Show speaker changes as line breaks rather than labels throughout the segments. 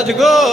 सद्गुरु सका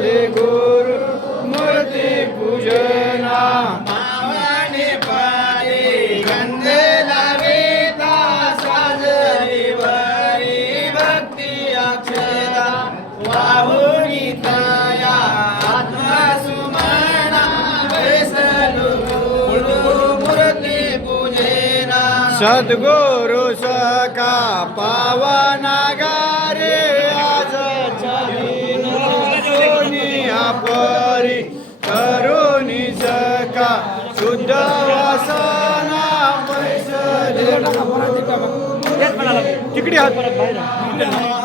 बैसले गुरु मूर्ती पूजना. मावणे पारे गंधे लावेता साजरी वरी भक्ती अक्षरा वाहुनी तया आत्मा सुमना बैसलू गुरु मूर्ती पूजेना. सद्गुरु सका पावना तिकडे हात. हम दुपाहे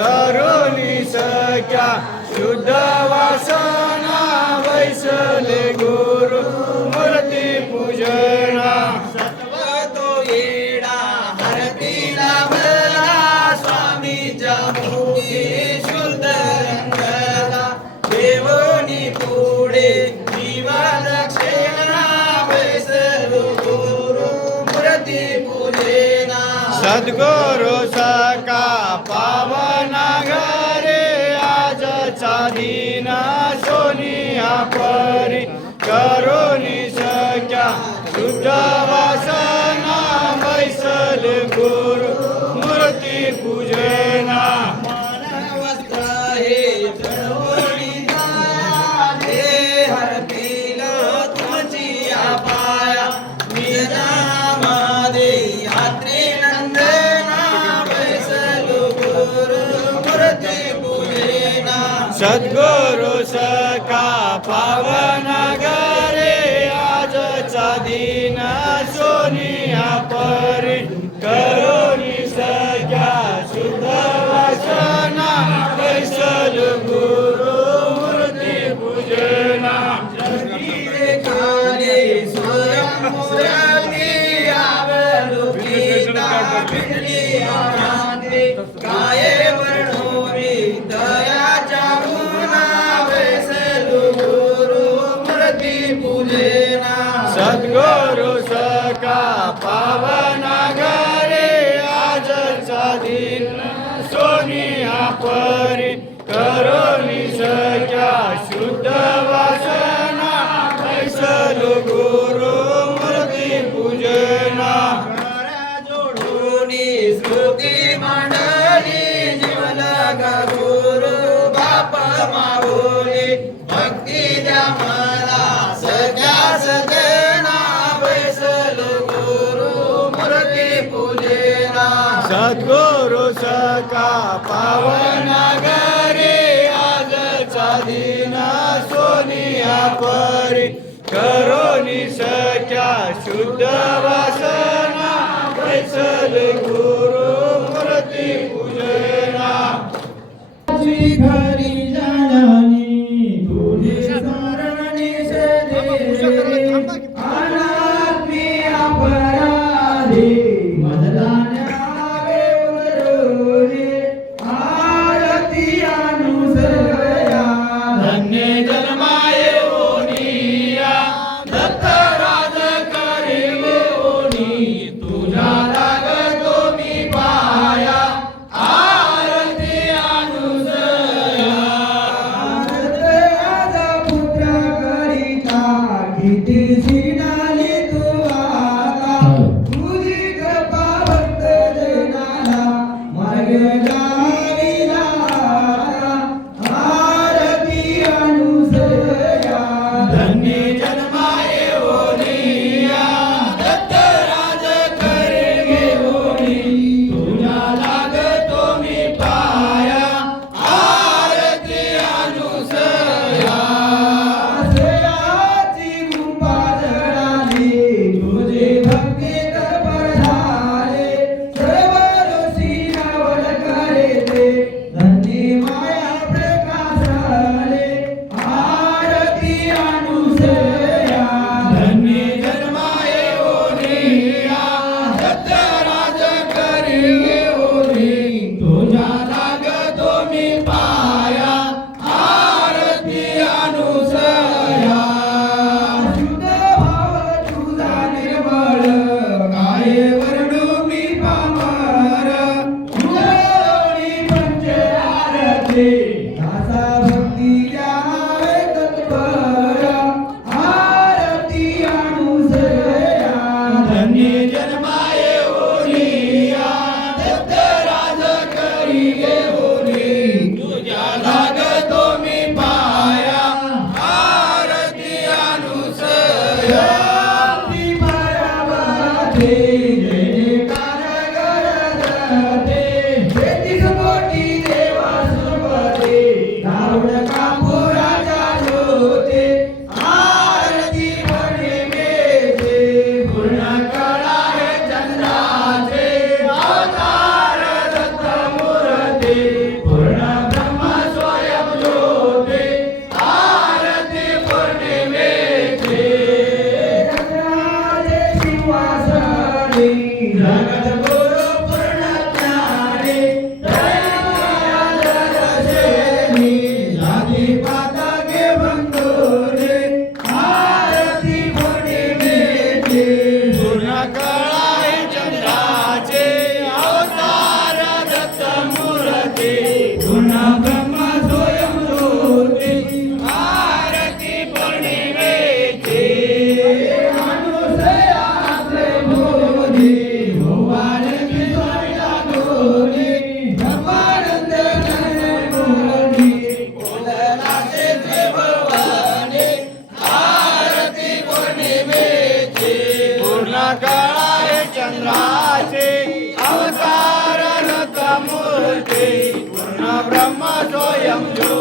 करुणी सख्या शुद्ध वासना वैसले गुरु मूर्ती पूजना। सत्वतो येडा हरतीला भला स्वामीच्या मुखी शुद्ध रंगला। देवनी पुढे जीवा दक्षिणा बैसलो गुरु मूर्ती पूजेना। सद्गुरु पावन गरे आजचा दिन सोनिया परी करोनी सख्या शुद्ध वसना कैसल गुरु मूर्ती पूजना। स्वयं पावना घरे आजचा दिन. सोनिया परी करुणी सख्या शुद्ध वासना बैसलु गुरु मूर्ती पूजना. जोडून स्मृती मंडळी जीवन गुरु बाप माऊली भक्ती पावना घरे आजचा दिन सोनिया परी करुणी सख्या शुद्ध वासना बैसल गुरु मूर्ती पूजना
घरी जाणानी तुझे स्मरणी सदे
Dakar, Dakar, Dakar, स्वयं ज्योती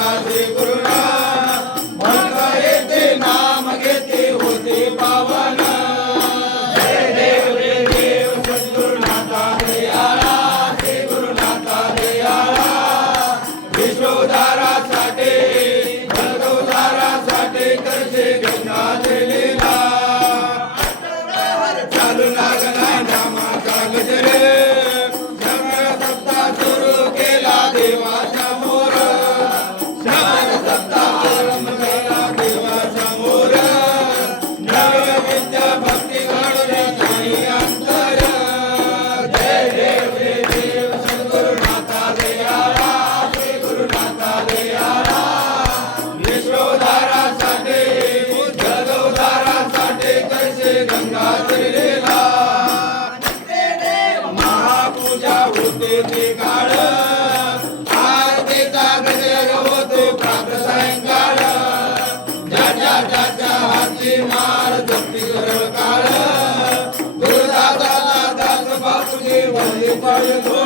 सुरू Hallelujah.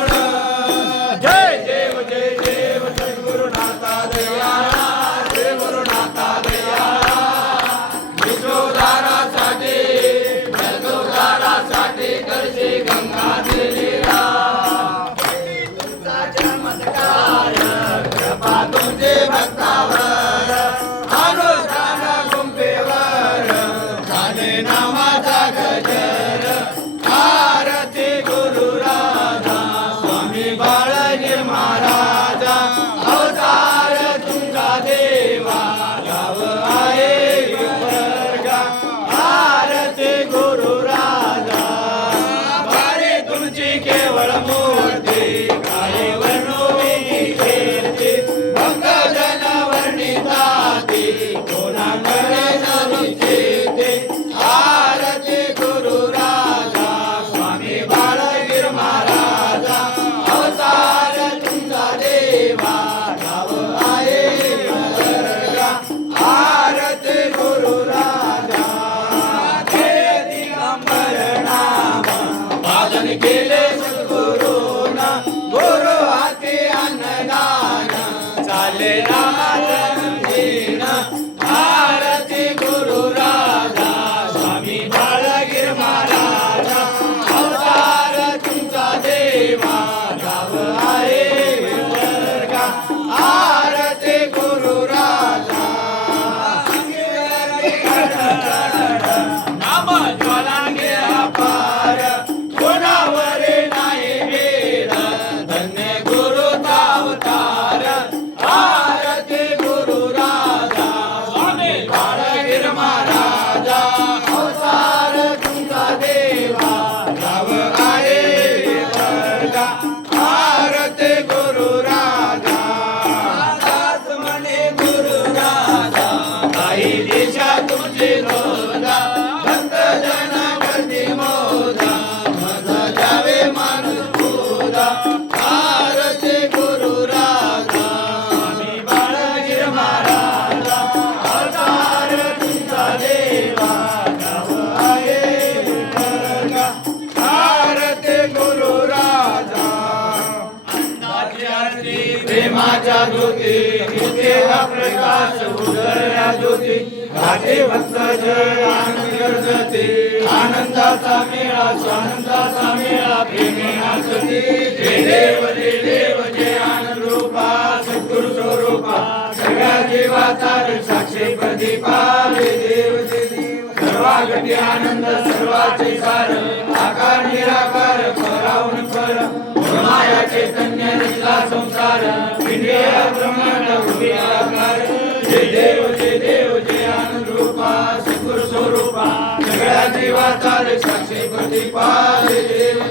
ज्योती प्रेमाच्या ज्योती नित्य प्रकाश उदया ज्योती. घाटे भक्त जय आनंद गर्जते. आनंदाचा मेळा स्वानंदाचा मेळा प्रेमे नाचते जय देव जय देव जय आनंद रूपा सद्गुरु स्वरूपा. सगळ्या जीवाचा साक्षी प्रदीपा. जय देव जय देव. सर्वागती आनंद सर्वाचे सार. आकार निराकार परावून पर. माया चैतन्य निसला संसार. इंद्रिया ब्रह्मांड उभी आकार. जय देव जय देव जय आनंद रूपा सद्गुरु स्वरूपा. सगळ्या जीवाचा साक्षी प्रतिपा जय देव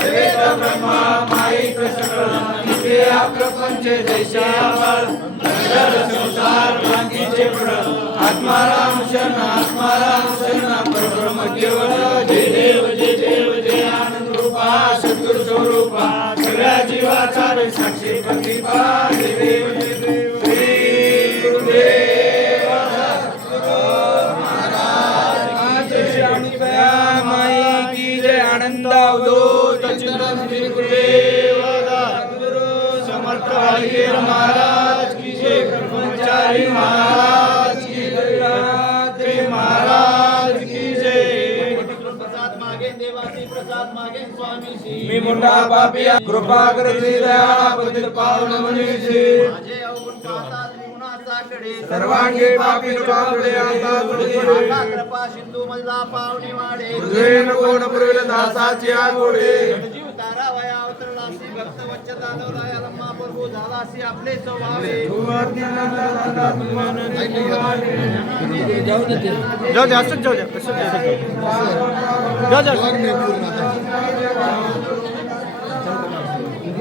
जय ब्रह्मा माईक सगळं प्रपंच जैशावर संसार आत्माराम शरण आत्माराम शरण परब्रह्म केवळ. जय सद्गुरु स्वरूपा सगळ्या जीवाचा साक्षी प्रतिपा देव चिंतन श्री गुरुदेव. समर्थ हरिहर महाराज. मनीषी
माझे अवगुण पाहता त्रिगुणाचाकडे
सर्वांगी पापी तुझ्याकडे आता तुझे
आता कृपा सिंधू मधला पावनी वाडे
हृदयेन कोण पुरविल दासाची आगोडे
जीव तारा वया अवतरलासी भक्त वच्चता दौलाया लम्मा प्रभू झालासी आपले स्वभावे
जाऊ दे असंच जाऊ दे. जाऊ दे जाऊ दे.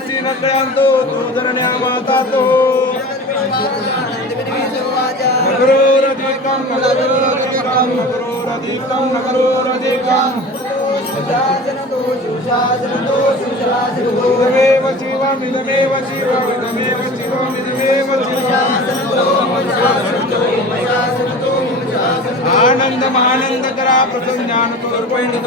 ಸೀಮಕ್ಕಳಂದು ದುರ್ಧರಣೆ ಮಾತಾತು ನಗರೋರಧಿಕಂ ನಗರೋರಧಿಕಂ ನಗರೋರಧಿಕಂ ನಗರೋರಧಿಕಂ ಇದಮೇವ ಜೀವಂ ಇದಮೇವ ಜೀವಂ ಇದಮೇವ ಜೀವಂ ಇದಮೇವ ಜೀವಂ ఆనందం ఆనందకర ప్రసంజానోగేంద్ర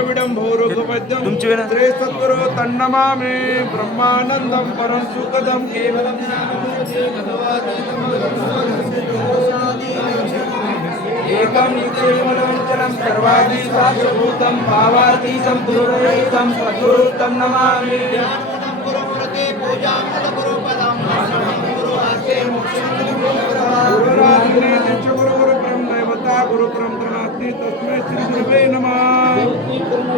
విడంభోరుపద్యం శ్రీ సద్గురు తన్నమామే బ్రహ్మానందం పరం సుఖదం కేవలం ఏకం నిత్యమనంతరం సర్వాది సాక్షభూతం భావాతీతం పూర్వయుతం సద్గురుతం గురు గురు గురు పరంపరాస్తి తస్మై శ్రీ గురువే నమ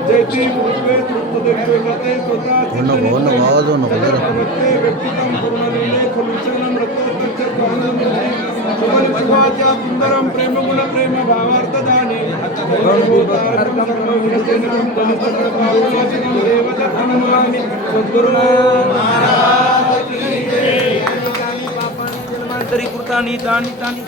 జయతి గురువే తృప్తుదే స్వతా ఆవాజ్ ఉన్న వ్యక్తితం కుర్మలినే సుందరం ప్రేమ గుణ ప్రేమ భావార్థదాని దాని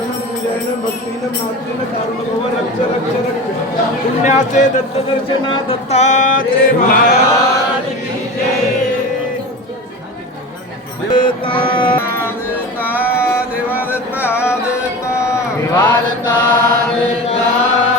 भावार्थदाने सर्वभूतार्थं सर्वविषयेनं दलितकृपावलोकनं कर्मभव रक्ष रक्ष रक्ष पुण्याचे दत्तदर्शना दत्ताचे महाराज की देवा देवता देवा दत्ता देवा देवता